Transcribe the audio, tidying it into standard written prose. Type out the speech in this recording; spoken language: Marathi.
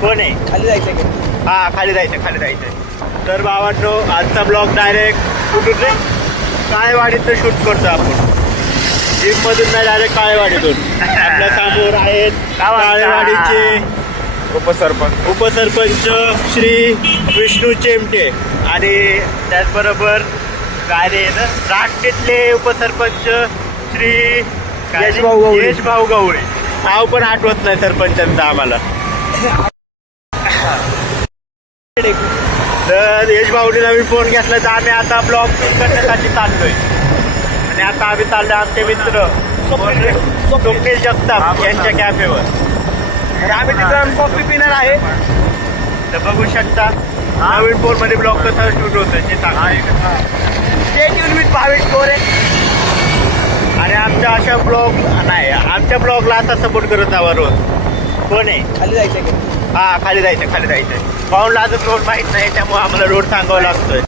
कोण आहे? खाली जायचं की हा खाली जायचं. तर भावांनो आजचा ब्लॉग डायरेक्ट कुठून रे काळेवाडीतून शूट करतो आपण. जिम मधून नाही डायरेक्ट काळेवाडीतून. आपल्या समोर आहेत काळेवाडीचे उपसरपंच श्री विष्णू चेमटे आणि त्याचबरोबर काय रे राष्ट्रीतले उपसरपंच श्री यश भाऊ गवळे. नाव पण आठवत नाही सरपंचांचं आम्हाला. तर यश भाऊने नवीन फोन घेतला तर आम्ही आता ब्लॉग करण्यासाठी चाललोय. आणि आता आम्ही चाललोय आमचे मित्र स्वप्नील जगताप यांच्या कॅफेवर. तर आम्ही तिथं कॉफी पिणार आहे. तर बघू शकता नवीन फोन मध्ये ब्लॉग कसा शूट होतोय ते सांगा. स्टे ट्यून विथ भावेश कोरे. आणि आमच्या अशा ब्लॉग नाही आमच्या ब्लॉगला आता सपोर्ट करत जावा रोज. कोण आहे? खाली जायचं की हा खाली जायचं. पाऊंडला अजून रोड माहीत नाही त्यामुळे आम्हाला रोड सांगावा लागतोय.